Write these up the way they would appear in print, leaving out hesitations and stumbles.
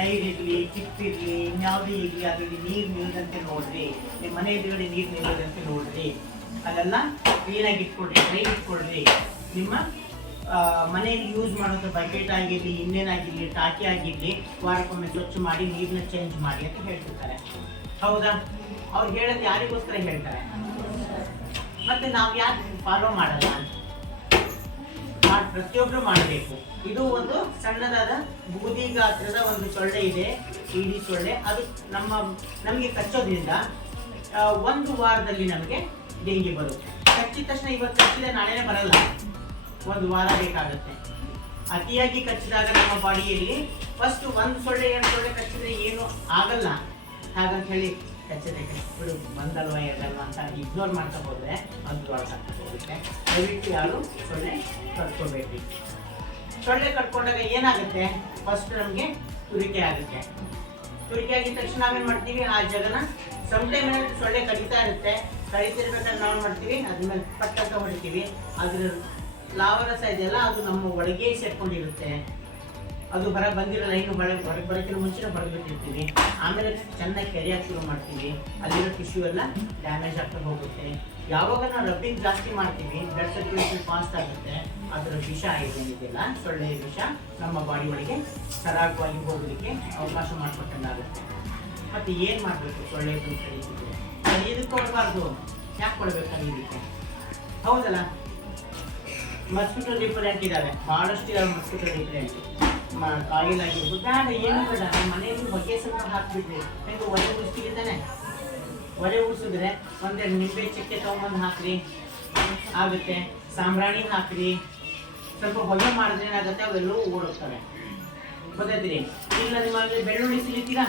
Tyre ಇರಲಿ, chip ಇರಲಿ, ಇನ್ಯಾವುದೇ ಇರಲಿ ಅದರಲ್ಲಿ ನೀರು ನಿಲ್ಲದಂತೆ ನೋಡ್ರಿ. ನಿಮ್ಮ ಮನೆ ಎದುರುಗಡೆ ನೀರು ನಿಲ್ಲದಂತೆ ನೋಡ್ರಿ. ಅದೆಲ್ಲ ಕ್ಲೀನಾಗಿ ಇಟ್ಕೊಳ್ರಿ, ಡ್ರೈ ಇಟ್ಕೊಳ್ರಿ. ನಿಮ್ಮ ಮನೆಯಲ್ಲಿ ಯೂಸ್ ಮಾಡೋದು ಬಕೆಟ್ ಆಗಿರಲಿ, ಇನ್ನೇನಾಗಿರಲಿ, ಟಾಕಿ ಆಗಿರಲಿ, ವಾರಕ್ಕೊಮ್ಮೆ ಸ್ವಚ್ಛ ಮಾಡಿ ನೀರನ್ನ ಚೇಂಜ್ ಮಾಡಿ ಅಂತ ಹೇಳ್ತಿರ್ತಾರೆ. ಹೌದಾ? ಅವ್ರು ಹೇಳೋದು ಯಾರಿಗೋಸ್ಕರ ಹೇಳ್ತಾರೆ? ಮತ್ತೆ ನಾವು ಯಾಕೆ ಫಾಲೋ ಮಾಡಲ್ಲ? ಪ್ರತಿಯೊಬ್ಬರು ಮಾಡಬೇಕು. ಇದು ಒಂದು ಸಣ್ಣದಾದ ಬೂದಿ ಗಾತ್ರದ ಒಂದು ಸೊಳ್ಳೆ ಇದೆ, ಇಡೀ ಸೊಳ್ಳೆ. ಅದು ನಮಗೆ ಕಚ್ಚೋದ್ರಿಂದ 1 ವಾರದಲ್ಲಿ ನಮಗೆ ಡೆಂಗಿ ಬರುತ್ತೆ. ಕಚ್ಚಿದ ತಕ್ಷಣ ಇವತ್ತು ಕಚ್ಚಿದ ನಾಳೆನೇ ಬರಲ್ಲ, 1 ವಾರ ಬೇಕಾಗುತ್ತೆ. ಅತಿಯಾಗಿ ಕಚ್ಚಿದಾಗ ನಮ್ಮ ಬಾಡಿಯಲ್ಲಿ ಫಸ್ಟ್ 1 ಸೊಳ್ಳೆ 2 ಸೊಳ್ಳೆ ಕಚ್ಚಿದ್ರೆ ಏನು ಆಗಲ್ಲ, ಹಾಗಂತ ಹೇಳಿ ಕಚ್ಚದೆ ಬಿಡು ಬಂದಲ್ವ ಎರಡಲ್ವ ಅಂತ ಇಗ್ನೋರ್ ಮಾಡ್ತಾ ಹೋದರೆ ಅದು ದೊಡ್ಡ ಹೋಗುತ್ತೆ. ದಯವಿಟ್ಟು ಯಾರು ಸೊಳ್ಳೆ ಕಟ್ಕೋಬೇಕು. ಸೊಳ್ಳೆ ಕಟ್ಕೊಂಡಾಗ ಏನಾಗುತ್ತೆ? ಫಸ್ಟ್ ನಮಗೆ ತುರಿಕೆ ಆಗುತ್ತೆ. ತುರಿಕೆ ಆಗಿದ ತಕ್ಷಣ ನಾವೇನು ಮಾಡ್ತೀವಿ? ಆ ಜಾಗನ ಸಮಟೈಮ್ ಸೊಳ್ಳೆ ಕಡಿತಾ ಇರುತ್ತೆ. ಕಡಿತಿರ್ಬೇಕಾದ್ರೆ ನಾವು ಮಾಡ್ತೀವಿ, ಅದ್ಮೇಲೆ ಪಟ್ಟಂತ ಹೊಡಿತೀವಿ. ಅದ್ರ ಲಾವರಸ ಇದೆಯಲ್ಲ, ಅದು ನಮ್ಮ ಒಳಗೆ ಸೇರ್ಕೊಂಡಿರುತ್ತೆ. ಅದು ಹೊರಗೆ ಬಂದಿರಲ್ಲ, ಇನ್ನು ಹೊರಗೆ ಬರೋಕ್ಕಿಂತ ಮುಂಚೆ ಹೊರಗಿಟ್ಟಿರ್ತೀವಿ. ಆಮೇಲೆ ಚೆನ್ನಾಗಿ ಕೆರೆಯಾಗಿ ಶುರು ಮಾಡ್ತೀವಿ. ಅಲ್ಲಿರೋ ಟಿಶ್ಯೂ ಎಲ್ಲ ಡ್ಯಾಮೇಜ್ ಆಗ್ತಾ ಹೋಗುತ್ತೆ. ಯಾವಾಗ ನಾವು ರಬ್ಬಿಂಗ್ ಜಾಸ್ತಿ ಮಾಡ್ತೀವಿ, ಬ್ಲಡ್ ಸರ್ಕ್ಯುಲೇಷನ್ ಫಾಸ್ಟ್ ಆಗುತ್ತೆ. ಅದರ ವಿಷ ಏನಿದೆಯಲ್ಲ, ಸೊಳ್ಳೆ ವಿಷ ನಮ್ಮ ಬಾಡಿ ಒಳಗೆ ಸರಾಗವಾಗಿ ಹೋಗೋದಕ್ಕೆ ಅವಕಾಶ ಮಾಡಿಕೊಟ್ಟಂಗಾಗುತ್ತೆ. ಮತ್ತು ಏನು ಮಾಡಬೇಕು? ಸೊಳ್ಳೆ ಕಡಿತಿದ್ರೆ ಇದಕ್ಕೆ ಕೊಡಬಾರ್ದು. ಯಾಕೆ ಕೊಡಬೇಕು ಇದಕ್ಕೆ? ಹೌದಲ್ಲ? ಮಸ್ಕಿಟೋ ರಿಪೆಲೆಂಟ್ ಇದ್ದಾವೆ, ಭಾಳಷ್ಟು ಇದಾವೆ ಮಸ್ಕಿಟೋ ರಿಪೆಲೆಂಟ್. ಕಾಯಿಲ್ ಆಗಿರ್ಬೋದು, ಬೇಡ ಏನು ಬೇಡ. ನಮ್ಮ ಮನೆಯಲ್ಲಿ ಹೊಗೆ ಸ್ವಲ್ಪ ಹಾಕ್ಬಿಟ್ರಿ. ಹೆಂಗೆ ಒಲೆ ಉಡಿಸ್ತೀವಿ ತಾನೆ? ಒಲೆ ಉಡಿಸಿದ್ರೆ ಒಂದೆರಡು ನಿಂಬೆ ಚಕ್ಕೆ ತೊಗೊಂಬಂದು ಹಾಕ್ರಿ, ಆಗುತ್ತೆ. ಸಾಂಬ್ರಾಣಿ ಹಾಕ್ರಿ, ಸ್ವಲ್ಪ ಹೊಗೆ ಮಾಡಿದ್ರೆ ಏನಾಗುತ್ತೆ? ಅವೆಲ್ಲವೂ ಓಡೋಗ್ತವೆ. ಗೊತ್ತಾಯ್ತೀರಿ? ಇಲ್ಲ ನಿಮ್ಮಲ್ಲಿ ಬೆಳ್ಳುಳ್ಳಿ ಸುಲಿತೀರಾ,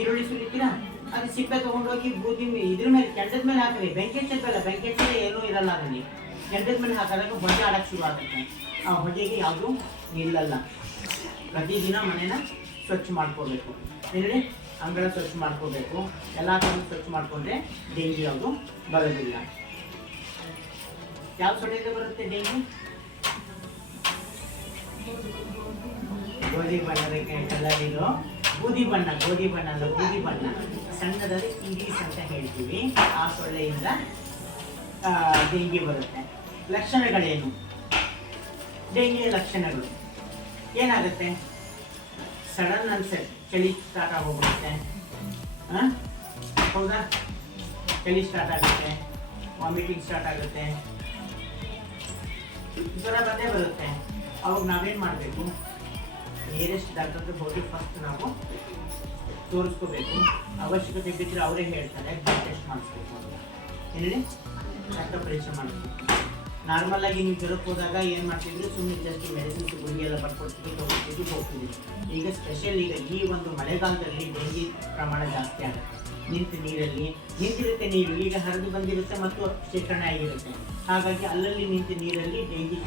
ಈರುಳ್ಳಿ ಸುಲಿತೀರಾ, ಅದು ಸಿಪ್ಪೆ ತೊಗೊಂಡೋಗಿ ಬೂದಿ ಇದ್ರ ಮೇಲೆ ಕೆಂಡದ ಮೇಲೆ ಹಾಕ್ರಿ. ಬೆಂಕಿ ಹಚ್ಚಲ್ಲ, ಬೆಂಕಿ ಹಚ್ಚದೆ ಏನೂ ಇರಲ್ಲ. ಅದರಲ್ಲಿ ಕೆಂಡದ ಮೇಲೆ ಹಾಕಿದಾಗ ಹೊಗೆ ಆಡಕ್ಕೆ ಶುರು ಆಗುತ್ತೆ. ಆ ಹೊಗೆಗೆ ಯಾವುದು ನಿಲ್ಲಲ್ಲ. ಪ್ರತಿದಿನ ಮನೇನ ಸ್ವಚ್ಛ ಮಾಡ್ಕೋಬೇಕು. ಹೇಳಿ, ಅಂಗಳ ಸ್ವಚ್ಛ ಮಾಡ್ಕೋಬೇಕು. ಎಲ್ಲ ಥರ ಸ್ವಚ್ಛ ಮಾಡಿಕೊಂಡ್ರೆ ಡೆಂಗಿ ಯಾವುದು ಬರೋದಿಲ್ಲ. ಯಾವ ಸೊಳ್ಳೆಯಿಂದ ಬರುತ್ತೆ ಡೆಂಗಿ? ಗೋಧಿ ಬಣ್ಣದ ಕಲರಿರೋ ಬೂದಿ ಬಣ್ಣ ಅಲ್ಲ, ಬೂದಿ ಬಣ್ಣ ಸಣ್ಣದಾದ ಇಂಗ್ಲೀಷ್ ಅಂತ ಹೇಳ್ತೀವಿ. ಆ ಸೊಳ್ಳೆಯಿಂದ ಡೆಂಗಿ ಬರುತ್ತೆ. ಲಕ್ಷಣಗಳೇನು? ಡೆಂಗಿಯ ಲಕ್ಷಣಗಳು ಏನಾಗುತ್ತೆ? ಸಡನ್ ಅನ್ಸೆಟ್, ಚಳಿ ಸ್ಟಾರ್ಟ್ ಆಗೋಗ್ಬಿಡುತ್ತೆ. ಹೌದಾ? ಚಳಿ ಸ್ಟಾರ್ಟ್ ಆಗುತ್ತೆ, ವಾಮಿಟಿಂಗ್ ಸ್ಟಾರ್ಟ್ ಆಗುತ್ತೆ, ಜ್ವರ ಬಂದೇ ಬರುತ್ತೆ. ಅವಾಗ ನಾವೇನು ಮಾಡಬೇಕು? ನಿಯರೆಸ್ಟ್ ಡಾಕ್ಟರ್ಗೆ ಹೋಗಿ ಫಸ್ಟ್ ನಾವು ತೋರಿಸ್ಕೋಬೇಕು. ಅವಶ್ಯಕತೆ ಬಿದ್ದರೆ ಅವರೇ ಹೇಳ್ತಾರೆ ಬ್ಲಡ್ ಟೆಸ್ಟ್ ಮಾಡಿಸ್ಬೇಕು ಅಂತ ಹೇಳಿ ರಕ್ತ ಪರೀಕ್ಷೆ ಮಾಡಿಸ್ಬೇಕು. ನಾರ್ಮಲ್ ಆಗಿ ನೀವು ಜ್ವರಕ್ಕೆ ಹೋದಾಗ ಏನು ಮಾಡ್ತಿದ್ರು? ಸುಮ್ಮನೆ ಜಸ್ಟ್ ಮೆಡಿಸಿನ್ಸ್ ಗುಳಿಗೆ ಎಲ್ಲ ಬರ್ಕೊಡ್ತಿದ್ದು ತೊಗೊಳ್ತಿದ್ದು ಹೋಗ್ತಿದ್ವಿ. ಈಗ ಸ್ಪೆಷಲ್ ಈಗ ಈ ಒಂದು ಮಳೆಗಾಲದಲ್ಲಿ ಡೆಂಗಿ ಪ್ರಮಾಣ ಜಾಸ್ತಿ ಆಗುತ್ತೆ. ನಿಂತಿರುತ್ತೆ ನೀರು, ಈಗ ಹರಿದು ಬಂದಿರುತ್ತೆ ಮತ್ತು ಶೇಖರಣೆ ಆಗಿರುತ್ತೆ. ಹಾಗಾಗಿ ಅಲ್ಲಲ್ಲಿ ನಿಂತ ನೀರಲ್ಲಿ ಡೆಂಗಿ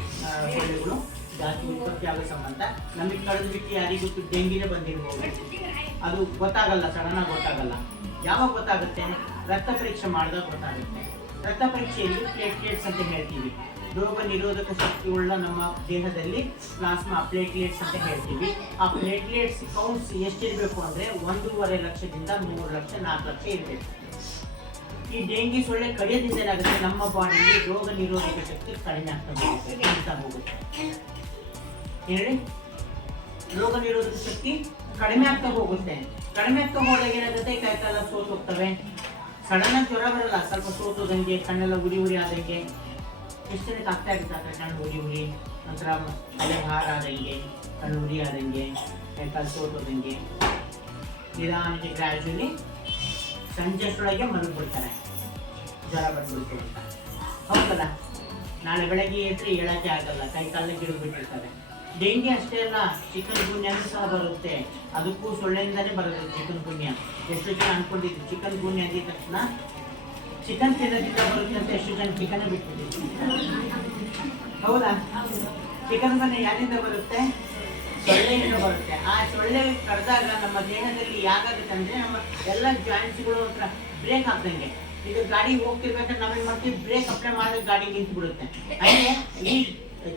ಸೊಳ್ಳೆಗಳು ಜಾಸ್ತಿ ಉತ್ಪತ್ತಿ ಆಗೋ ಸಂಬಂಧ ನಮಗೆ ಕಳೆದು ಬಿಟ್ಟು ಯಾರಿಗೂ ಡೆಂಗಿನೇ ಬಂದಿರ್ಬೋದು. ಅದು ಗೊತ್ತಾಗಲ್ಲ, ಸಡನ್ನಾಗಿ ಗೊತ್ತಾಗಲ್ಲ. ಯಾವಾಗ ಗೊತ್ತಾಗುತ್ತೆ? ರಕ್ತ ಪರೀಕ್ಷೆ ಮಾಡಿದಾಗ ಗೊತ್ತಾಗುತ್ತೆ. ರಕ್ತ ಪರೀಕ್ಷೆಯಲ್ಲಿ ಪ್ಲೇಟ್ಲೆಟ್ಸ್ ಅಂತ ಹೇಳ್ತೀವಿ. ರೋಗ ನಿರೋಧಕ ಶಕ್ತಿಯುಳ್ಳ ನಮ್ಮ ದೇಹದಲ್ಲಿ ಪ್ಲಾಸ್ಮಾ ಪ್ಲೇಟ್ಲೆಟ್ಸ್ ಅಂತ ಹೇಳ್ತೀವಿ. ಆ ಪ್ಲೇಟ್ಲೆಟ್ಸ್ ಕೌಂಟ್ಸ್ ಎಷ್ಟಿರಬೇಕು ಅಂದರೆ 1.5 ಲಕ್ಷದಿಂದ 3 ಲಕ್ಷ 4 ಲಕ್ಷ ಇರಬೇಕು. ಈ ಡೆಂಗಿ ಸೊಳ್ಳೆ ಕಡಿಯೋದ್ರಿಂದ ಏನಾಗುತ್ತೆ? ನಮ್ಮ ಬಾಡಿಯಲ್ಲಿ ರೋಗ ನಿರೋಧಕ ಶಕ್ತಿ ಕಡಿಮೆ ಆಗ್ತಾ ಹೋಗುತ್ತೆ. ಹೇಳಿ, ರೋಗ ನಿರೋಧಕ ಶಕ್ತಿ ಕಡಿಮೆ ಆಗ್ತಾ ಹೋಗುತ್ತೆ. ಕಡಿಮೆ ಆಗ್ತಾ ಹೋದಾಗ ಏನಾಗುತ್ತೆ? ಕೈಕಾಲ ಸೋತು ಹೋಗ್ತವೆ. ಸಡನ್ ಆಗಿ ಜ್ವರ ಬರಲ್ಲ, ಸ್ವಲ್ಪ ಸೋತೋದಂಗೆ, ಕಣ್ಣೆಲ್ಲ ಉರಿ ಆದಂಗೆ. ಎಷ್ಟು ಜನಕ್ಕೆ ಆಗ್ತಾ ಇರುತ್ತೆ? ಕಣ್ಣು ಉರಿ, ನಂತರ ತಲೆ ಭಾರ ಆದಂಗೆ, ಕಣ್ಣು ಉರಿ ಆದಂಗೆ, ಕೈಕಾಲ ಸೋತೋದಂಗೆ. ನಿಧಾನಕ್ಕೆ ಗ್ರ್ಯಾಜುಲಿ ಸಂಜೆ ಅಷ್ಟರೊಳಗೆ ಮಲಗಿಬಿಡ್ತಾರೆ, ಜ್ವರ ಬಂದ್ಬಿಡ್ತು ಅಂತ. ಹೌದಲ್ಲ? ನಾಳೆ ಬೆಳಗ್ಗೆ ಎದ್ರೆ ಹೇಳೋಕ್ಕೆ ಆಗಲ್ಲ, ಕೈಕಾಲ ಗಿಡಬಿಟ್ಟಿರ್ತಾರೆ. ಡೆಂಗಿ ಅಷ್ಟೇ ಅಲ್ಲ, ಚಿಕನ್ ಗುನ್ಯಾನು ಸಹ ಬರುತ್ತೆ. ಅದಕ್ಕೂ ಸೊಳ್ಳೆಯಿಂದನೇ ಬರುತ್ತೆ ಚಿಕನ್ ಗುನ್ಯ. ಎಷ್ಟು ಜನ ಅನ್ಕೊಂಡಿದ್ರು ಚಿಕನ್ ಗುನ್ಯ ಅಂದಿದ ತಕ್ಷಣ ಚಿಕನ್ ತಿನ್ನೋದ್ರಿಂದ ಬರುತ್ತೆ ಅಂತ ಎಷ್ಟು ಜನ ಚಿಕನ್ ಬಿಟ್ಬಿಟ್ಟಿದ್ರು. ಹೌದಾ? ಚಿಕನ್ ಗುನ್ಯ ಯಾರಿಂದ ಬರುತ್ತೆ? ಸೊಳ್ಳೆಯಿಂದ ಬರುತ್ತೆ. ಆ ಸೊಳ್ಳೆ ಕಡ್ದಾಗ ನಮ್ಮ ದೇಹದಲ್ಲಿ ಯಾಕಾಗುತ್ತೆ ಅಂದರೆ ನಮ್ಮ ಎಲ್ಲ ಜಾಯಿಂಟ್ಸ್ಗಳು ಹತ್ರ ಬ್ರೇಕ್ ಹಾಕ್ದಂಗೆ. ಈಗ ಗಾಡಿ ಹೋಗ್ತಿರ್ಬೇಕಾದ್ರೆ ನಾವೇನು ಮಾಡ್ತೀವಿ? ಬ್ರೇಕ್ ಅಪ್ಲೈ ಮಾಡಿದ್ರೆ ಗಾಡಿ ನಿಂತು ಬಿಡುತ್ತೆ. ಅಂದರೆ ಈ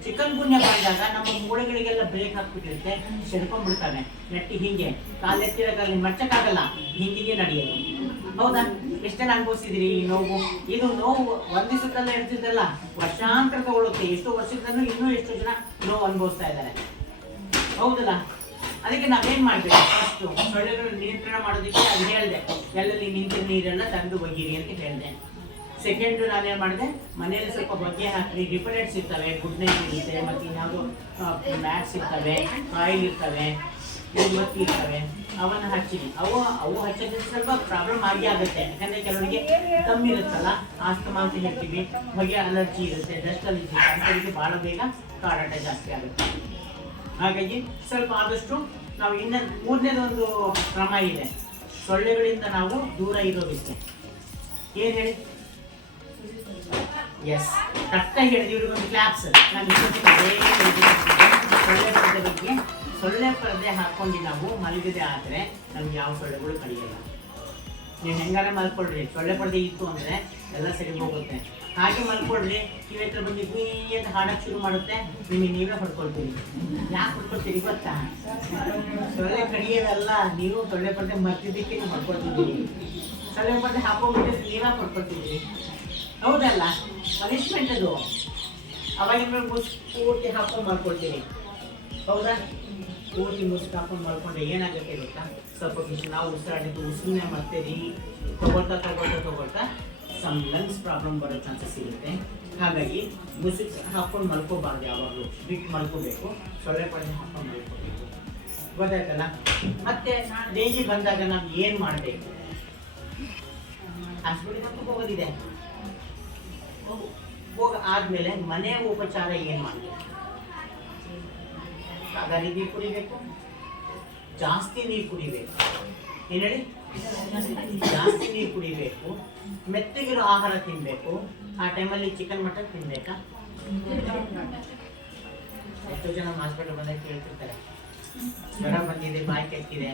ಚಿಕನ್ ಗುನ್ಯ ಬಂದಾಗ ನಮ್ಮ ಮೂಳೆಗಳಿಗೆಲ್ಲ ಬ್ರೇಕ್ ಹಾಕ್ಬಿಟ್ಟಿರುತ್ತೆ, ಸೆಳ್ಕೊಂಡ್ಬಿಡ್ತಾನೆ. ನೆಟ್ಟಿ ಹಿಂಗೆ ಕಾಲೆತ್ತಿರ ಕಾಲ ಮರ್ಚಕ್ಕಾಗಲ್ಲ, ಹಿಂದಿಗೆ ನಡೆಯೋದು. ಹೌದಾ? ಎಷ್ಟೆಲ್ಲ ಅನುಭವಿಸಿದಿರಿ ಈ ನೋವು? ಇದು ನೋವು ಒಂದ್ ದಿವಸದಲ್ಲ ಇರ್ತಿದ್ದಲ್ಲ, ವರ್ಷಾಂತರ ತಗೊಳುತ್ತೆ. ಎಷ್ಟೋ ವರ್ಷದಿಂದಲೂ ಇನ್ನೂ ಎಷ್ಟೋ ಜನ ನೋವು ಅನುಭವಿಸ್ತಾ ಇದ್ದಾರೆ. ಹೌದಲ್ಲ? ಅದಕ್ಕೆ ನಾವೇನ್ ಮಾಡ್ಬೇಕು? ಫಸ್ಟ್ ಸೊಳ್ಳೆಗಳು ನಿಯಂತ್ರಣ ಮಾಡೋದಕ್ಕೆ ಅದು ಹೇಳಿದೆ, ಎಲ್ಲಲ್ಲಿ ನಿಂತಿರೋ ನೀರೆಲ್ಲ ತೆಗೆದು ಒಗೀರಿ ಅಂತ ಹೇಳಿದೆ. ಸೆಕೆಂಡ್ ನಾನೇನ್ ಮಾಡಿದೆ, ಮನೆಯಲ್ಲಿ ಸ್ವಲ್ಪ ಬಗೆ ಹಾಕಿ ರಿಪೆಲೆಂಟ್ಸ್ ಇರ್ತವೆ, ಗುಡ್ ನೈಟ್ ಇರುತ್ತೆ, ಮತ್ತೆ ಇನ್ಯಾವುದೋ ಮ್ಯಾಟ್ಸ್ ಇರ್ತವೆ, ಕಾಯಿಲ್ ಇರ್ತವೆ, ಇವತ್ತು ಇರ್ತವೆ, ಅವನ್ನ ಹಚ್ಚಿನಿ. ಅವು ಹಚ್ಚೋದ್ರಿಂದ ಸ್ವಲ್ಪ ಪ್ರಾಬ್ಲಮ್ ಆಗಿ ಆಗುತ್ತೆ. ಯಾಕಂದ್ರೆ ಕೆಲವರಿಗೆ ಕಮ್ಮಿ ಇರುತ್ತಲ್ಲ, ಆಸ್ತಮಾ ಅಂತ ಹೇಳ್ತೀವಿ, ಹೊಗೆ ಅಲರ್ಜಿ ಇರುತ್ತೆ, ಡಸ್ಟ್ ಅಲರ್ಜಿ, ಅಂತವರಿಗೆ ಬಹಳ ಬೇಗ ಕಾಡಾಟ ಜಾಸ್ತಿ ಆಗುತ್ತೆ. ಹಾಗಾಗಿ ಸ್ವಲ್ಪ ಆದಷ್ಟು ನಾವು ಇನ್ನ ಮೂರನೇದೊಂದು ಕ್ರಮ ಇದೆ, ಸೊಳ್ಳೆಗಳಿಂದ ನಾವು ದೂರ ಇರೋದಕ್ಕೆ. ಏನ್ ಹೇಳಿ? ಎಸ್, ಕರೆಕ್ಟಾಗಿ ಹೇಳಿದ್ವಿ. ಇವ್ರಿಗೊಂದು ಕ್ಲಾಪ್ಸ್. ನಾನು ಸೊಳ್ಳೆ ಪರದೆ ಬಗ್ಗೆ, ಸೊಳ್ಳೆ ಪರದೆ ಹಾಕೊಂಡು ನಾವು ಮಲಗಿದೆ ಆದರೆ ನಮ್ಗೆ ಯಾವ ಸೊಳ್ಳೆಗಳು ಕಡಿಯಲ್ಲ. ನೀವು ಹೆಂಗಾರ ಮಲ್ಕೊಳ್ರಿ, ಸೊಳ್ಳೆ ಪರದೆ ಇತ್ತು ಅಂದರೆ ಎಲ್ಲ ಸರಿ ಹೋಗುತ್ತೆ. ಹಾಗೆ ಮಲ್ಕೊಳ್ರಿ, ಕಿವಿ ಹತ್ರ ಬಂದು ಗುಯ್ ಅಂತ ಹಾಡಕ್ಕೆ ಶುರು ಮಾಡುತ್ತೆ, ನಿಮಗೆ ನೀವೇ ಹೊಡ್ಕೊಳ್ತೀರಿ. ಯಾಕೆ ಹೊಡ್ಕೊಳ್ತೀರಿ ಗೊತ್ತಾ? ಸೊಳ್ಳೆ ಕಡಿಯೋದಲ್ಲ, ನೀವು ಸೊಳ್ಳೆ ಪರದೆ ಮರ್ತಿದ್ದಕ್ಕೆ ನೀವು ಹೊಡ್ಕೊಳ್ತಿದ್ದೀರಿ. ಸೊಳ್ಳೆ ಪರದೆ ಹಾಕೋಬಿಟ್ಟು ನೀವೇ ಹೊಡ್ಕೊಳ್ತಿದ್ದೀರಿ. ಹೌದಲ್ಲ? ಪನಿಷ್ಮೆಂಟ್ ಅದು. ಅವಾಗಿನ ಪೂರ್ತಿ ಹಾಕೊಂಡು ಮಾಡ್ಕೊಳ್ತೀರಿ. ಹೌದಾ? ಪೂರ್ತಿ ಮುಸುಕು ಹಾಕೊಂಡು ಮಾಡ್ಕೊಂಡ್ರೆ ಏನಾಗುತ್ತೆ ಗೊತ್ತಾ? ಸ್ವಲ್ಪ ನಾವು ಉಸಿರಾಡಿದ್ದು ಉಸಿರನ್ನೇ ಮಾಡ್ತೀರಿ, ತಗೊಳ್ತಾ ಸಮ್ ಲಂಗ್ಸ್ ಪ್ರಾಬ್ಲಮ್ ಬರೋ ಚಾನ್ಸಸ್ ಇರುತ್ತೆ. ಹಾಗಾಗಿ ಮುಸುಕು ಹಾಕೊಂಡು ಮಲ್ಕೋಬಾರ್ದು, ಯಾವಾಗಲೂ ಬಿಟ್ಟು ಮಲ್ಕೋಬೇಕು. ಸೊಳ್ಳೆ ಪರದೆ ಹಾಕೊಂಡು ಮಲ್ಕೋಬೇಕು. ಗೊತ್ತಾಯ್ತಲ್ಲ? ಮತ್ತೆ ಡೇಂಜರ್ ಬಂದಾಗ ನಾವು ಏನು ಮಾಡಬೇಕು? ಹಾಸ್ಪಿಟಲ್ಗೆ ಹೋಗೋದಿದೆ, ಆದ್ಮೇಲೆ ಮನೆ ಉಪಚಾರ ಏನ್ ಮಾಡಬೇಕು? ಸಾಧಾರಣ ನೀರು ಕುಡಿಬೇಕು, ಜಾಸ್ತಿ ನೀರು ಕುಡಿಬೇಕು. ಏನ್ ಹೇಳಿ? ಜಾಸ್ತಿ ನೀರು ಕುಡಿಬೇಕು, ಮೆತ್ತಗಿರೋ ಆಹಾರ ತಿನ್ಬೇಕು. ಆ ಟೈಮಲ್ಲಿ ಚಿಕನ್ ಮಟನ್ ತಿನ್ಬೇಕಾ? ಎಷ್ಟೋ ಜನ ಹಾಸ್ಪಿಟಲ್ ಬಂದಾಗ ಕೇಳ್ತಿರ್ತಾರೆ, ಜ್ವರ ಬಂದಿದೆ, ಬಾಯಿ ಕೆಟ್ಟಿದೆ,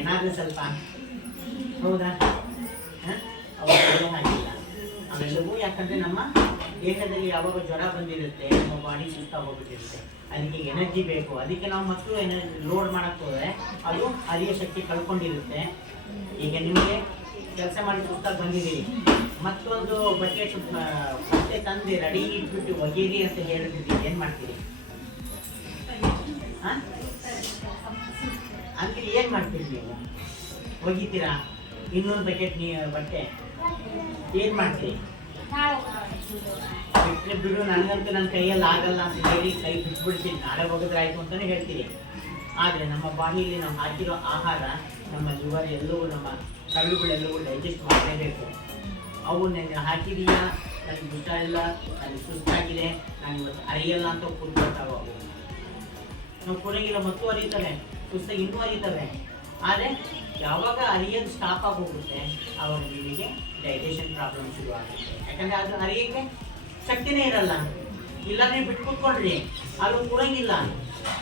ಏನಾದ್ರೂ ಸ್ವಲ್ಪ. ಹೌದಾ? ಹಾಗಿಲ್ಲ ಅವೆಲ್ಲವೂ. ಯಾಕಂದ್ರೆ ನಮ್ಮ ದೇಹದಲ್ಲಿ ಯಾವಾಗ ಜ್ವರ ಬಂದಿರುತ್ತೆ, ನಮ್ಮ ಬಾಡಿ ಸುಸ್ತಾಗೋಗ್ಬಿಟ್ಟಿರುತ್ತೆ, ಅದಕ್ಕೆ ಎನರ್ಜಿ ಬೇಕು. ಅದಕ್ಕೆ ನಾವು ಮತ್ತು ಲೋಡ್ ಮಾಡಕ್ಕೆ ಹೋದ್ರೆ ಅದು ಅರಿಯ ಶಕ್ತಿ ಕಳ್ಕೊಂಡಿರುತ್ತೆ. ಈಗ ನಿಮಗೆ ಕೆಲಸ ಮಾಡಿ ಸುಸ್ತಾಗಿ ಬಂದಿದ್ದೀರಿ, ಮತ್ತೊಂದು ಬಟ್ಟೆ ತಂದು ರೆಡಿ ಇಟ್ಬಿಟ್ಟು ಒಗೀರಿ ಅಂತ ಹೇಳಿದ್ದೀರಿ, ಏನು ಮಾಡ್ತೀರಿ? ಅಂದ್ರೆ ಏನು ಮಾಡ್ತೀರಿ ನೀವು? ಒಗಿತೀರಾ? ಇನ್ನೊಂದು ಬಕೆಟ್ ಬಟ್ಟೆ ಏನ್ ಮಾಡ್ತೀರಿ? ಬಿಟ್ಟರೆ ಬಿಡು, ನನಗಂತೂ ನನ್ನ ಕೈಯಲ್ಲಿ ಆಗಲ್ಲ ಅಂತ ಹೇಳಿ ಕೈ ಬಿಟ್ಬಿಡ್ತೀನಿ, ನಾಳೆ ಹೋಗಿದ್ರೆ ಆಯ್ತು ಅಂತಾನೆ ಹೇಳ್ತೀರಿ. ಆದರೆ ನಮ್ಮ ಬಾಡಿಯಲ್ಲಿ ನಾವು ಹಾಕಿರೋ ಆಹಾರ, ನಮ್ಮ ಲಿವರ್ ಎಲ್ಲವೂ, ನಮ್ಮ ಕರುಳುಗಳೆಲ್ಲವೂ ಡೈಜೆಸ್ಟ್ ಮಾಡಲೇಬೇಕು. ಅವು ನಾನು ಹಾಕಿದೀಯಾ, ನನಗೆ ಇಷ್ಟ ಇಲ್ಲ, ನನಗೆ ಸುಸ್ತಾಗಿದೆ, ನಾನು ಇವತ್ತು ಅರಿಯಲ್ಲ ಅಂತ ಕೂತ್ಕೊಳ್ತಾವೆ. ನಾವು ಕೊನೆಗಿಲ್ಲ ಮತ್ತು ಅರಿತವೆ, ಸುಸ್ತಾಗಿ ಇನ್ನೂ ಅರಿತವೆ. ಆದರೆ ಯಾವಾಗ ಅರಿಯೋದು ಸ್ಟಾಪ್ ಆಗಿ ಹೋಗುತ್ತೆ, ಆವಾಗ ನಿಮಗೆ ಡೈಜೆಷನ್ ಪ್ರಾಬ್ಲಮ್ ಶುರು ಆಗುತ್ತೆ. ಯಾಕಂದರೆ ಅದು ಅರಿಯೋಕ್ಕೆ ಶಕ್ತಿನೇ ಇರಲ್ಲ. ಇಲ್ಲಾಂದರೆ ಬಿಟ್ಟು ಕೂತ್ಕೊಂಡ್ರಿ, ಅದು ಕೂರಂಗಿಲ್ಲ,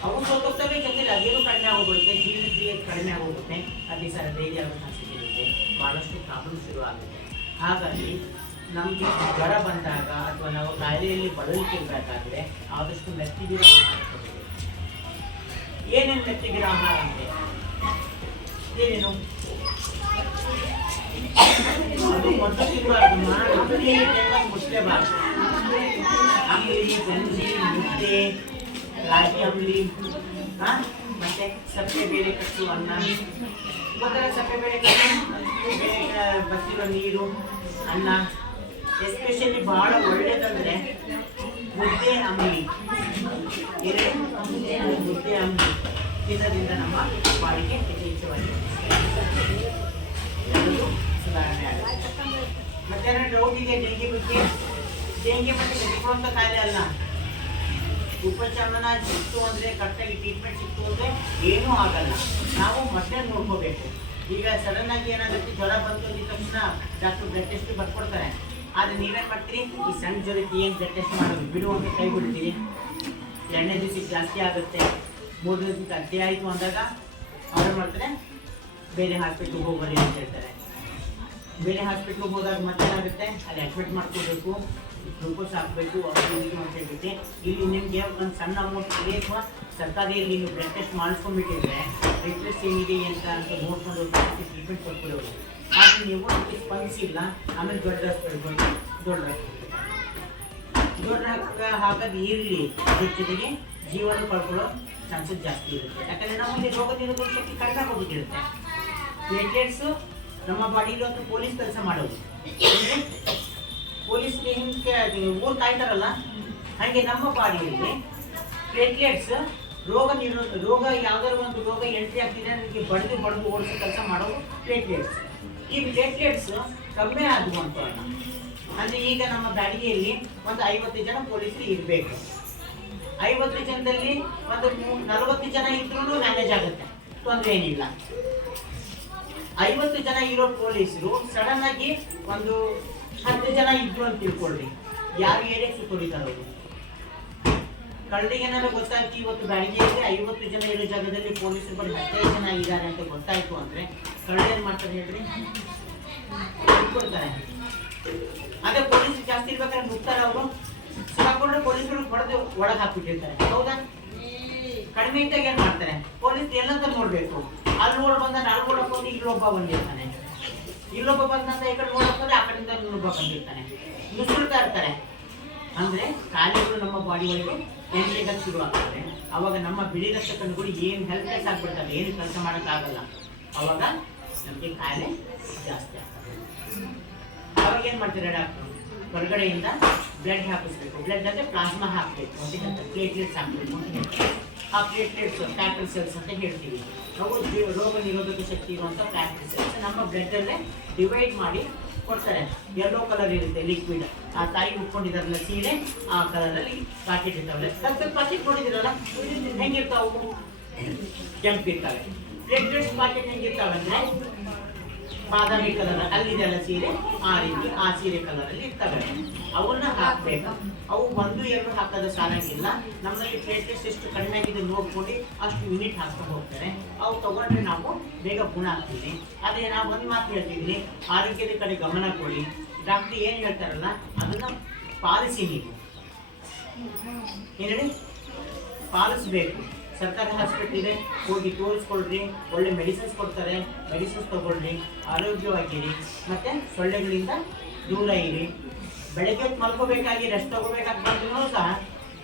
ಅವು ಸೋತೋಗ್ತವೆ. ಜೊತೆಲಿ ಅದೇನು ಕಡಿಮೆ ಆಗೋಗ್ಬಿಡುತ್ತೆ, ಜೀವನ ಕ್ರಿಯೆ ಕಡಿಮೆ ಆಗೋಗುತ್ತೆ, ಅದೇ ಸರ ಬೇರೆ ಆಗೋ ಚಾನ್ಸಸ್ ಇರುತ್ತೆ, ಭಾಳಷ್ಟು ಪ್ರಾಬ್ಲಮ್ ಶುರು ಆಗುತ್ತೆ. ಹಾಗಾಗಿ ನಮಗೆ ಜ್ವರ ಬಂದಾಗ ಅಥವಾ ನಾವು ಕಾಯಿಲೆಯಲ್ಲಿ ಬಳಲಿಕ್ಕಿರಬೇಕಾದ್ರೆ ಆದಷ್ಟು ಮೆತ್ತಿಗಿರೋ ಆಹಾರ ಕೊಡಬೇಕು. ಏನೇನು ಮೆತ್ತಿಗಿರೋ ಆಹಾರ ಅಂದರೆ ಏನೇನು? ಅದು ಮೊದಲು ತಿನ್ನಬಾರ್ದು, ಮುಚ್ಚಲೇಬಾರ್ದು. ಅಂಬ್ಲಿ, ಗಂಜಿ, ಮುದ್ದೆ, ರಾಗಿ ಅಂಬ್ಲಿ, ಮತ್ತೆ ಸಪ್ಪೆ ಬೇಳೆ ಕಟ್ಟು ಅನ್ನ, ಗೊತ್ತಲ್ಲ? ಸಪ್ಪೆ ಬೇಳೆ ಕಟ್ಟು, ಬಸಿರೋ ನೀರು, ಅನ್ನ. ಎಸ್ಪೆಷಲಿ ಭಾಳ ಒಳ್ಳೇದಂದ್ರೆ ಮುದ್ದೆ ಅಂಬ್ಲಿ. ಮುದ್ದೆ ಅಂಬ್ಲಿ ತಿನ್ನೋದ್ರಿಂದ ನಮ್ಮ ಬಾಡಿಗೆ ಯಥೇಚ್ಛವಾಗಿ ಸುಧಾರಣೆ ಆಗುತ್ತೆ. ಮತ್ತೆ ಡೌಟ್ ಇದೆ ಡೆಂಗಿ ಬಗ್ಗೆ. ಡೆಂಗಿ ಮತ್ತೆ ಗಟ್ಟಿಕೊಳ್ಳುವಂಥ ಕಾಯಿಲೆ ಅಲ್ಲ. ಉಪಚಮನ ಸಿಕ್ತು ಅಂದರೆ, ಕರೆಕ್ಟಾಗಿ ಟ್ರೀಟ್ಮೆಂಟ್ ಸಿಕ್ತು ಅಂದರೆ ಏನೂ ಆಗಲ್ಲ. ನಾವು ಮತ್ತೆ ನೋಡ್ಕೋಬೇಕು. ಈಗ ಸಡನ್ ಆಗಿ ಏನಾಗುತ್ತೆ, ಜ್ವರ ಬಂತು ಅಂದ ತಕ್ಷಣ ಡಾಕ್ಟರ್ ಬ್ಲಡ್ ಟೆಸ್ಟ್ ಬರ್ಕೊಡ್ತಾರೆ. ಆದರೆ ನೀವೇನು ಮಾಡ್ತೀರಿ? ಈ ಸಣ್ಣ ಜ್ವರಕ್ಕೆ ಏನು ಬ್ಲಡ್ ಟೆಸ್ಟ್ ಮಾಡೋದು ಬಿಡುವಂತ ಕೈ ಬಿಡ್ತೀರಿ. 2ನೇ ದಿವಸಕ್ಕೆ ಜಾಸ್ತಿ ಆಗುತ್ತೆ, 3ನೇ ದಿವಸಕ್ಕೆ ಅಡ್ಡಿ ಆಯಿತು ಅಂದಾಗ ಅವ್ರು ಮಾಡ್ತಾರೆ, ಬೇರೆ ಹಾಸ್ಪಿಟ್ಲಿಗೆ ಹೋಗ್ಬರಿ ಅಂತ ಹೇಳ್ತಾರೆ. ಬೇರೆ ಹಾಸ್ಪಿಟ್ಲಿಗೆ ಹೋದಾಗ ಮತ್ತೇನಾಗುತ್ತೆ, ಅಲ್ಲಿ ಅಡ್ಮಿಟ್ ಮಾಡ್ಕೋಬೇಕು, ಗ್ಲೂಕೋಸ್ ಹಾಕಬೇಕು ಅದು ಇದು ಅಂತ ಹೇಳ್ಬಿಟ್ಟು ಇಲ್ಲಿ ನಿಮಗೆ ಒಂದು ಸಣ್ಣ ಅಮೌಂಟ್ ಅಥವಾ ಸರ್ಕಾರಿಯಲ್ಲಿ ನೀವು ಬ್ಲಡ್ ಟೆಸ್ಟ್ ಮಾಡಿಸ್ಕೊಂಡ್ಬಿಟ್ಟಿದ್ರೆ ಬ್ಲಡ್ ಟೆಸ್ಟ್ ಏನಿದೆ ಅಂತ ನೋಡ್ಕೊಂಡು ಟ್ರೀಟ್ಮೆಂಟ್ ಕೊಟ್ಬಿಡೋದು. ಆದರೆ ನೀವು ಅದಕ್ಕೆ ಸ್ಪಂದಿಸಿಲ್ಲ, ಆಮೇಲೆ ದೊಡ್ಡ ಹಾಕೋದು ಇರಲಿ, ಅದ್ರ ಜೊತೆಗೆ ಜೀವನ ಕಳ್ಕೊಳ್ಳೋ ಚಾನ್ಸಸ್ ಜಾಸ್ತಿ ಇರುತ್ತೆ. ಯಾಕಂದರೆ ನಮಗೆ ರೋಗ ನಿರೋಧಕ ಶಕ್ತಿ ಕಡಿಮೆ ಹೋಗ್ಬಿಟ್ಟಿರುತ್ತೆ. ಪ್ಲೇಟ್ಲೆಟ್ಸು ನಮ್ಮ ಬಾಡಿಲಿ ಒಂದು ಪೊಲೀಸ್ ಕೆಲಸ ಮಾಡೋದು. ಪೊಲೀಸ್ ಹಿಂಗೆ ಊರು ಕಾಯ್ತಾರಲ್ಲ, ಹಾಗೆ ನಮ್ಮ ಬಾಡಿಯಲ್ಲಿ ಪ್ಲೇಟ್ಲೆಟ್ಸ್ ರೋಗ ಯಾವ್ದಾದ್ರು ಒಂದು ರೋಗ ಎಂಟ್ರಿ ಆಗ್ತಿದೆ ಅದಕ್ಕೆ ಬಡ್ದು ಓಡಿಸೋ ಕೆಲಸ ಮಾಡೋದು ಪ್ಲೇಟ್ಲೆಟ್ಸ್. ಈ ಪ್ಲೇಟ್ಲೆಟ್ಸ್ ಕಮ್ಮಿ ಆದವು ಅಂತ ಅಂದರೆ ಈಗ ನಮ್ಮ ಬ್ಯಾಡಿಗೆಯಲ್ಲಿ ಒಂದು 50 ಜನ ಪೊಲೀಸರು ಇರಬೇಕು. 50 ಜನದಲ್ಲಿ ಒಂದು 40 ಜನ ಇದ್ರೂ ಮ್ಯಾನೇಜ್ ಆಗುತ್ತೆ, ತೊಂದರೆ ಏನಿಲ್ಲ. 50 ಜನ ಇರೋ ಪೊಲೀಸರು ಸಡನ್ ಆಗಿ ಒಂದು 10 ಜನ ಇದ್ರು ಅಂತ ತಿಳ್ಕೊಳ್ರಿ, ಯಾರು ಏರಿಯಾಕ್ಕೆ ಸುತ್ತೋಡಿತಾರೆ ಅವರು. ಕಳ್ಳರಿಗೆ ಏನಾದ್ರು ಗೊತ್ತಾಯ್ತು ಇವತ್ತು ಬ್ಯಾಡಿಗೆಯಲ್ಲಿ 50 ಜನ ಇರೋ ಜಾಗದಲ್ಲಿ ಪೊಲೀಸರು ಬರೀ 15 ಜನ ಇದ್ದಾರೆ ಅಂತ ಗೊತ್ತಾಯ್ತು ಅಂದರೆ ಕಳ್ಳ ಏನು ಮಾಡ್ತಾರೆ ಹೇಳ್ರಿ, ಕೊಡ್ತಾರೆ. ಅದೇ ಪೊಲೀಸ್ ಜಾಸ್ತಿ ಇರ್ಬೇಕಾದ್ರೆ ನುಗ್ತಾರೆ ಅವರು, ಸಿಕ್ಕಾಕೊಂಡ್ರೆ ಪೊಲೀಸರು ಹೊಡೆದು ಒಳಗೆ ಹಾಕ್ಬಿಟ್ಟಿರ್ತಾರೆ. ಹೌದಾ? ಕಡಿಮೆ ಇದ್ದಾಗ ಏನು ಮಾಡ್ತಾರೆ, ಪೊಲೀಸ್ ಎಲ್ಲಂತ ನೋಡಬೇಕು. ಅಲ್ಲಿ ಬಂದ ನಾನು ನೋಡೋಕೆ ಇಲ್ಲೊಬ್ಬ ಬಂದಿರ್ತಾನೆ, ಇಲ್ಲೊಬ್ಬ ಬಂದಂತ ಈ ಕಡೆ ನೋಡೋಕೆ ಆ ಕಡೆಯಿಂದ ಇನ್ನೊಬ್ಬ ಬಂದಿರ್ತಾನೆ, ನುಸುಳ್ತಾ ಇರ್ತಾರೆ. ಅಂದರೆ ಕಾಯಿಲೆಗಳು ನಮ್ಮ ಬಾಡಿ ಒಳಗೆ ಎಂಟ್ರಿಗೆ ಶುರು ಆಗ್ತದೆ. ಅವಾಗ ನಮ್ಮ ಬಿಳಿ ರಕ್ತ ಕಣಗಳು ಏನು ಹೆಲ್ಪ್ಲೆಸ್ ಆಗ್ಬಿಡ್ತಾರೆ, ಏನು ಕೆಲಸ ಮಾಡೋಕ್ಕಾಗಲ್ಲ. ಅವಾಗ ನಮಗೆ ಕಾಯಿಲೆ ಜಾಸ್ತಿ ಆಗ್ತದೆ. ಅವಾಗ ಏನು ಮಾಡ್ತಾರೆ ಡಾಕ್ಟ್ರು, ಹೊರಗಡೆಯಿಂದ ಬ್ಲಡ್ ಹಾಕಿಸ್ಬೇಕು. ಬ್ಲಡ್ ಅಂದರೆ ಪ್ಲಾಸ್ಮಾ ಹಾಕಬೇಕು ಅಂತ, ಪ್ಲೇಟ್ಲೆಟ್ಸ್ ಹಾಕಬೇಕು ಅಂತ ಹೇಳ್ತಾರೆ. ಆ ಪ್ಲೇಟ್ಲೆಟ್ಸ್ ಪ್ಯಾಕ್ಡ್ ಸೆಲ್ಸ್ ಅಂತ ಹೇಳ್ತೀವಿ ನಾವು. ರೋಗ ನಿರೋಧಕ ಶಕ್ತಿ ಇರುವಂಥ ಪ್ಯಾಕ್ಡ್ ಸೆಲ್ಸ್ ನಮ್ಮ ಬ್ಲಡ್ಡಲ್ಲೇ ಡಿವೈಡ್ ಮಾಡಿ ಕೊಡ್ತಾರೆ. ಯೆಲ್ಲೋ ಕಲರ್ ಇರುತ್ತೆ ಲಿಕ್ವಿಡ್, ಆ ತಾಯಿ ಉಟ್ಕೊಂಡಿದ್ದಾರಲ್ಲ ಸೀರೆ, ಆ ಕಲರಲ್ಲಿ ಪ್ಯಾಕೆಟ್ ಇರ್ತಾವೆ. ಸ್ವಲ್ಪ ಪ್ಯಾಕೆಟ್ ನೋಡಿದಿರಲ್ಲ ಹೆಂಗಿರ್ತಾವು, ಕೆಂಪಿರ್ತಾವೆ. ಪ್ಲೇಟ್ಲೆಟ್ಸ್ ಪ್ಯಾಕೆಟ್ ಹೆಂಗಿರ್ತಾವೆ ಅಂದರೆ ಬಾದಾಮಿ ಕಲರ್ ಅಲ್ಲಿದೆಲ್ಲ ಸೀರೆ, ಆ ರೀತಿ ಆ ಸೀರೆ ಕಲರಲ್ಲಿ ಇರ್ತವೆ. ಅವನ್ನ ಹಾಕಬೇಕು. ಅವು 1-2 ಹಾಕೋದು ಸಾಲಾಗಿಲ್ಲ. ನಮ್ಮಲ್ಲಿ ಪ್ಲೇಟ್ಲೆಟ್ಸ್ ಎಷ್ಟು ಕಡಿಮೆ ಆಗಿದೆ ನೋಡ್ಕೊಂಡು ಅಷ್ಟು ಯೂನಿಟ್ ಹಾಕ್ಕೊಂಡು ಹೋಗ್ತಾರೆ. ಅವು ತಗೊಂಡ್ರೆ ನಾವು ಬೇಗ ಗುಣ ಆಗ್ತೀವಿ. ಅದೇ ನಾವು ಒಂದು ಮಾತು ಹೇಳ್ತಿದ್ವಿ, ಆರೋಗ್ಯದ ಕಡೆ ಗಮನ ಕೊಡಿ. ಡಾಕ್ಟ್ರು ಏನು ಹೇಳ್ತಾರಲ್ಲ ಅದನ್ನು ಪಾಲಿಸಿ. ನೀವು ಏನು ಹೇಳಿ, ಪಾಲಿಸ್ಬೇಕು. ಸರ್ಕಾರಿ ಹಾಸ್ಪಿಟ್ಲ್ ಇದೆ, ಹೋಗಿ ತೋರಿಸ್ಕೊಳ್ರಿ, ಒಳ್ಳೆ ಮೆಡಿಸಿನ್ಸ್ ಕೊಡ್ತಾರೆ, ಮೆಡಿಸಿನ್ಸ್ ತಗೊಳ್ರಿ, ಆರೋಗ್ಯವಾಗಿರಿ, ಮತ್ತು ಸೊಳ್ಳೆಗಳಿಂದ ದೂರ ಇರಿ. ಬೆಳಗ್ಗೆ ಹೊತ್ತು ಮಲ್ಕೋಬೇಕಾಗಿ ರೆಸ್ಟ್ ತಗೋಬೇಕಾಗ್ಬಾರ್ದು ಸಹ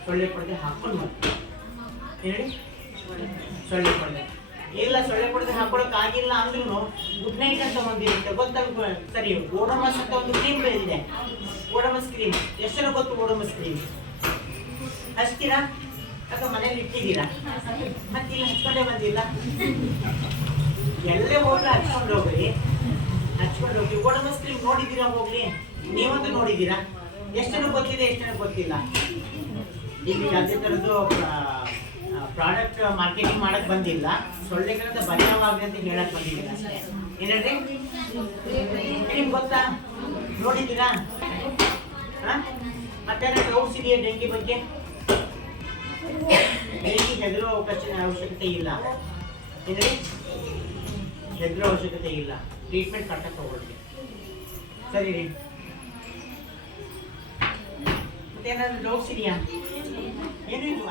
ಸೊಳ್ಳೆ ಪಡೆದೆ ಹಾಕ್ಕೊಂಡು ಮಾಡಿ. ಹೇಳಿ, ಸೊಳ್ಳೆ ಪಡೆದೆ ಇಲ್ಲ, ಸೊಳ್ಳೆ ಪಡೆದೆ ಹಾಕೊಳ್ಳೋಕ್ಕಾಗಿಲ್ಲ ಅಂದ್ರೂ ಗುಡ್ ನೈಟ್ ಅಂತ ಒಂದಿರುತ್ತೆ ಗೊತ್ತಾಗ. ಸರಿ, ಓಡೋಮಸ್ ಅಂತ ಒಂದು ಕ್ರೀಮ್ ಇದೆ, ಓಡೋಮಸ್ ಕ್ರೀಮ್. ಎಷ್ಟು ಗೊತ್ತು ಓಡೋಮಸ್ ಕ್ರೀಮ್? ಹಚ್ತೀರಾ ಅಥವಾ ಮನೇಲಿ ಇಟ್ಟಿದ್ದೀರಾ? ಮತ್ತಿಲ್ಲ, ಹಚ್ಕೊಂಡೇ ಬಂದಿಲ್ಲ. ಎಲ್ಲೇ ಹೋಗ್ಲಿ ಹಚ್ಕೊಂಡು ಹೋಗ್ರಿ. ಓಡೋಮಸ್ ಕ್ರೀಮ್ ನೋಡಿದ್ದೀರಾ? ಹೋಗ್ಲಿ, ನೀವಂತೂ ನೋಡಿದ್ದೀರಾ? ಎಷ್ಟು ಗೊತ್ತಿದೆ, ಎಷ್ಟು ಗೊತ್ತಿಲ್ಲ. ಈಗ ಯಾವುದೇ ಥರದ್ದು ಪ್ರಾಡಕ್ಟ್ ಮಾರ್ಕೆಟಿಂಗ್ ಮಾಡಕ್ಕೆ ಬಂದಿಲ್ಲ, ಸೊಳ್ಳೆಗಳಿಂದ ಬಚಾವಾಗಲಿ ಅಂತ ಹೇಳಕ್ಕೆ ಬಂದಿದ್ದೀನಿ ಅಷ್ಟೇ. ಏನಂದ್ರೆ ನಿಮ್ಗೆ ಗೊತ್ತಾ, ನೋಡಿದ್ದೀರಾ? ಮತ್ತೆ ಡೌಟ್ಸ್ ಇದೆಯಾ ಡೆಂಗಿ ಬಗ್ಗೆ? ಡೆಂಗಿ ಹೆದರೋ ಅವಶ್ಯಕತೆ ಇಲ್ಲ. ಅಂದರೆ ಹೆದರೋ ಅವಶ್ಯಕತೆ ಇಲ್ಲ. ಟ್ರೀಟ್ಮೆಂಟ್ ಕರೆಕ್ಟಾಗಿ ತಗೊಳ್ಳಿ. ಸರಿ ರೀ, ಮತ್ತೇನಾದ್ರು ಡೌಟ್ಸ್ ಇದೆಯಾ? ಏನೂ ಇಲ್ಲ.